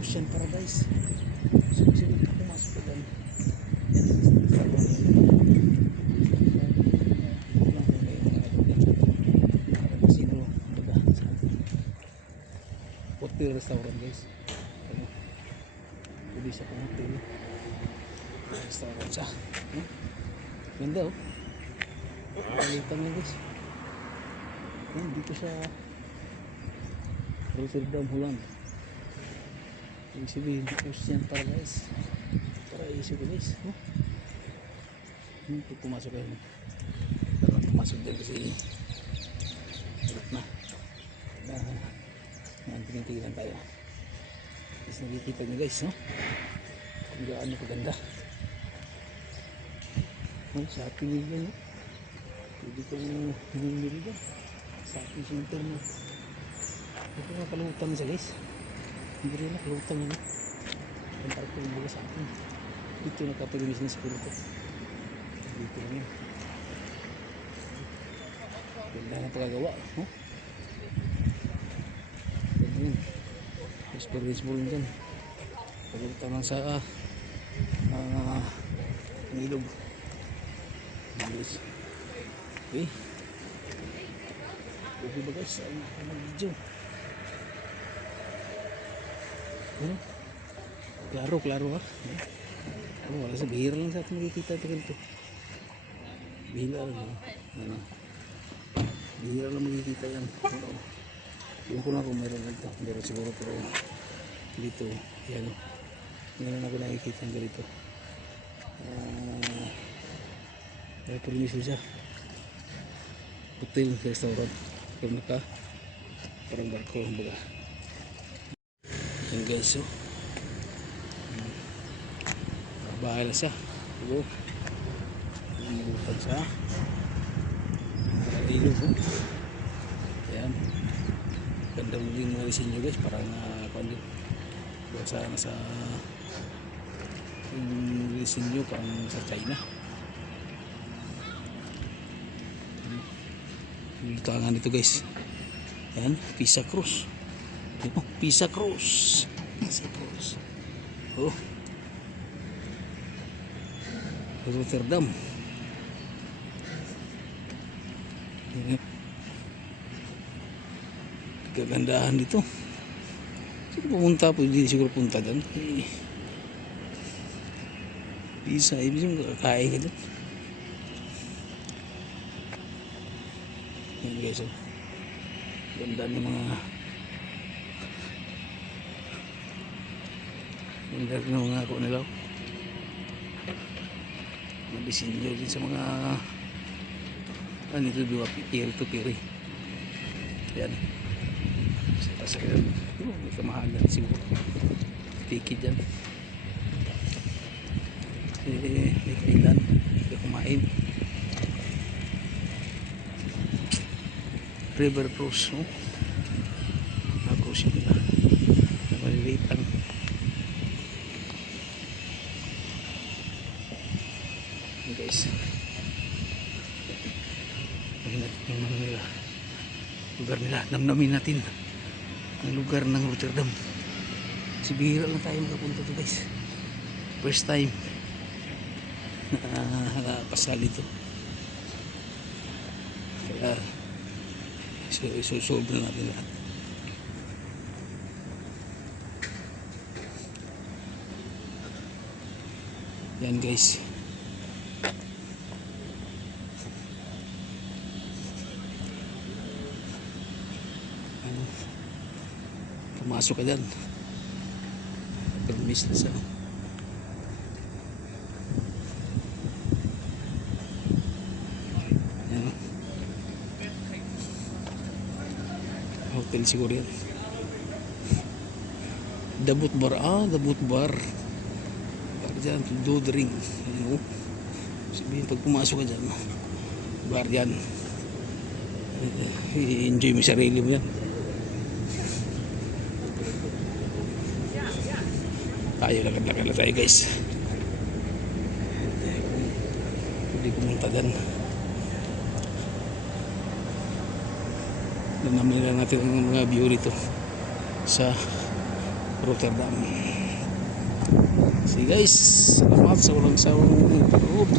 Ocean Paradise. So sige, pumasok ka dyan. Hotel restaurant guys. Ano? Pwede siya pang hotel. Restaurant siya. Ganda oh. Palitan nga guys. Dito sa Rotterdam, Holland. Ibig sabihin, Ocean Paradise. Paraiso ko guys. Pumasok kayo. Dapat pumasok dyan kasi hirap na. Tingin-tingin tayo. Tapos nakikita nyo guys, no? Kung gaano kaganda. Sa ating yan, no? Pwede kong nangyari dyan. Sa ating center mo. Ito nga kalutan siya guys. Hindi rin na kalutan mo, no? Ang parang kong baga sa atin. Dito nakapag-inis na siguro ito. Dito lang yun. Ganda na pagkagawa, no? Experience mo rin dyan. Pagkita lang sa ilog. Okay. Okay ba guys? Ang video. Klaro ha. Wala sa bihira lang sa atin makikita ito ganito. Bihira lang. Bihira lang makikita yan. Yung ko na kung meron nito, meron siguro pero dito, yan o. Ngayon ako nakikita ng ganito. May permiso siya. Hotel, restaurant. Pero naka, parang barko, baga. Yan guys, so. Bahay na siya. Ito. Nilimutan siya. Ilog o. Yan. Ganda mo din mga resin nyo guys, parang nasa yung resin nyo parang sa China. Lutangan dito guys. Yan, Pisa Cruz. Pisa Cruz. Pisa Cruz. Oh. Rotterdam. Kagandahan dito. Siguro pumunta, pwede siguro punta dyan. Bisa, ibig sabihin kakain ka dyan. Yan guys, oh. Ganda ng mga ako nila. Madisinyo din sa mga ito dua piri to piri. Yan. Sa yan. May kamahalan siguro. Tiki dyan. May pilan. May kumain. River cruise. No? Cruise yun na. Maliliit lang. Guys. Lugar nila, namnamin natin ang lugar ng Rotterdam. Si bihira lang tayo makapunta to guys, first time nakapasal ito, kaya isosolve na natin lahat. Yan guys, pumasok ka dyan, permis na siya. Yan. Hotel siguro yan. Dabut bar, Dabut bar dyan, do drink. Sabihin pag pumasok ka dyan, bar yan, i-enjoy mo sarili mo yan. Tayo lakad-lakad na tayo guys. Hindi pumunta dyan. Nanamin lang natin ang mga view dito sa Rotterdam. So guys, salamat sa walang sawang panood.